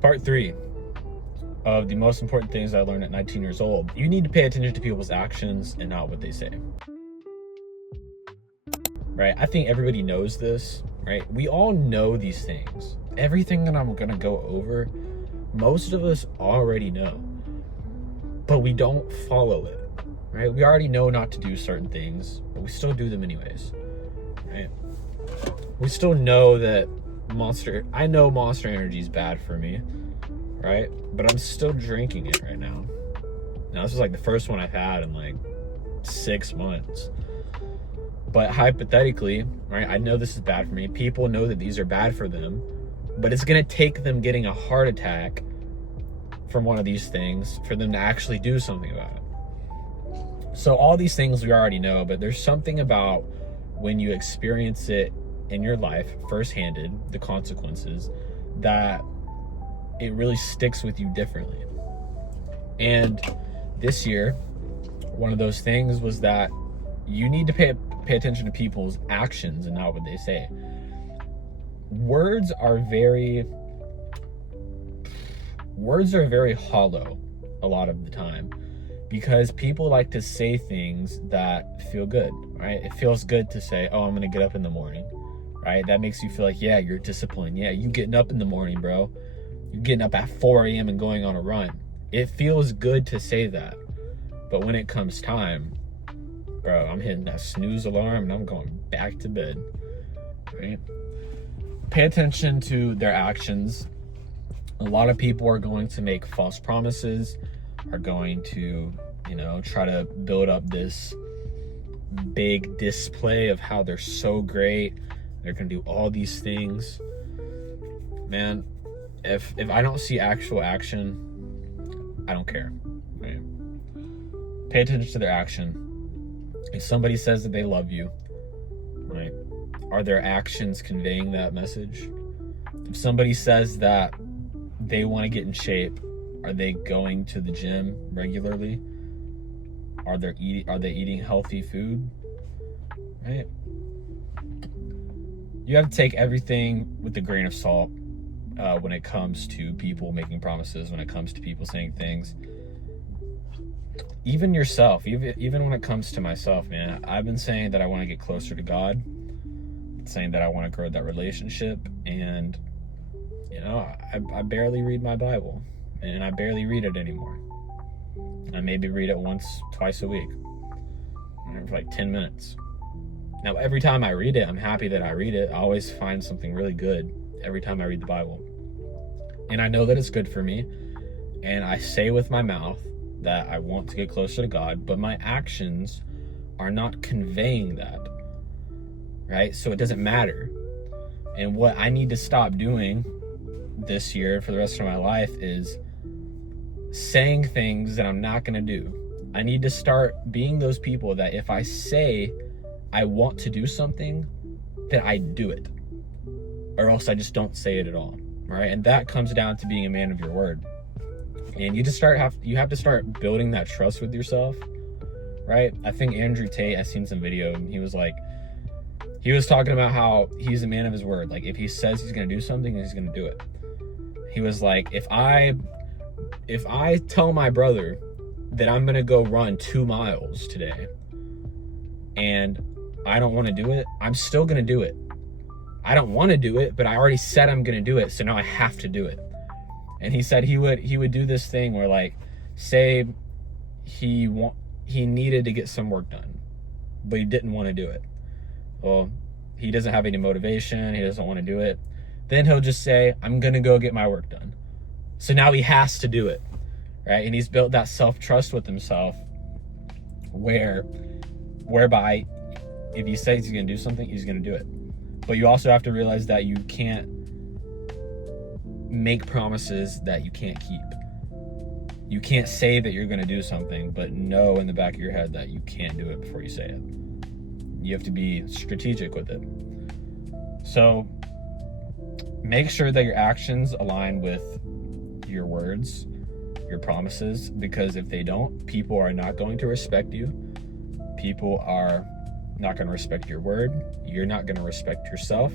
Part 3 of the most important things I learned at 19 years old. You need to pay attention to people's actions and not what they say. Right? I think everybody knows this, right? We all know these things. Everything that I'm going to go over, most of us already know, but we don't follow it, right? We already know not to do certain things, but we still do them anyways, right? We still know that I know Monster Energy is bad for me, right? But I'm still drinking it right now. Now, this is like the first one I've had in like 6 months. But hypothetically, right, I know this is bad for me. People know that these are bad for them, but it's going to take them getting a heart attack from one of these things for them to actually do something about it. So all these things we already know, but there's something about when you experience it in your life, first-handed, the consequences, that it really sticks with you differently. And this year, one of those things was that you need to pay attention to people's actions and not what they say. Words are very hollow a lot of the time because people like to say things that feel good, right? It feels good to say, oh, I'm gonna get up in the morning, right? That makes you feel like, yeah, you're disciplined. Yeah, you getting up in the morning, bro. You're getting up at 4 a.m. and going on a run. It feels good to say that. But when it comes time, bro, I'm hitting that snooze alarm and I'm going back to bed, right? Pay attention to their actions. A lot of people are going to make false promises, are going to, try to build up this big display of how they're so great. They're going to do all these things. Man, if I don't see actual action, I don't care, right? Pay attention to their action. If somebody says that they love you, right, are their actions conveying that message? If somebody says that they want to get in shape, are they going to the gym regularly? Are they eating healthy food? Right? You have to take everything with a grain of salt when it comes to people making promises, when it comes to people saying things. Even yourself, even when it comes to myself, man, I've been saying that I want to get closer to God, saying that I want to grow that relationship, and I barely read my Bible, and I barely read it anymore. I maybe read it twice a week, for like 10 minutes. Now, every time I read it, I'm happy that I read it. I always find something really good every time I read the Bible, and I know that it's good for me, and I say with my mouth that I want to get closer to God, but my actions are not conveying that, right? So it doesn't matter. And what I need to stop doing this year for the rest of my life is saying things that I'm not going to do. I need to start being those people that if I say I want to do something, that I do it, or else I just don't say it at all, right? And that comes down to being a man of your word. And you have to start building that trust with yourself, right? I think Andrew Tate, I seen some video, and he was talking about how he's a man of his word. Like, if he says he's going to do something, he's going to do it. He was like, if I tell my brother that I'm going to go run 2 miles today and I don't want to do it, I'm still going to do it. I don't want to do it, but I already said I'm going to do it, so now I have to do it. And he said he would do this thing where, like, say he needed to get some work done, but he didn't want to do it. Well, he doesn't have any motivation. He doesn't want to do it. Then he'll just say, I'm going to go get my work done. So now he has to do it, right? And he's built that self-trust with himself whereby if he says he's going to do something, he's going to do it. But you also have to realize that you can't make promises that you can't keep. You can't say that you're going to do something, but know in the back of your head that you can't do it before you say it. You have to be strategic with it. So make sure that your actions align with your words, your promises, because if they don't, people are not going to respect you. People are not going to respect your word. You're not going to respect yourself.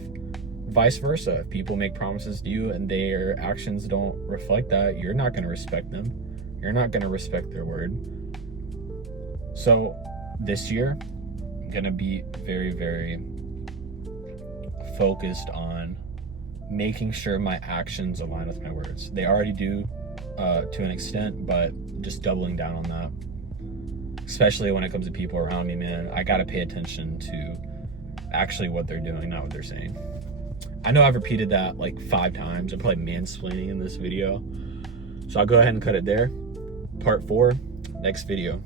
vice versa. If people make promises to you and their actions don't reflect that, you're not going to respect them. You're not going to respect their word. So this year, I'm going to be very, very focused on making sure my actions align with my words. They already do to an extent, but just doubling down on that. Especially when it comes to people around me, man. I got to pay attention to actually what they're doing, not what they're saying. I know I've repeated that like 5 times. I'm probably mansplaining in this video. So I'll go ahead and cut it there. Part 4, next video.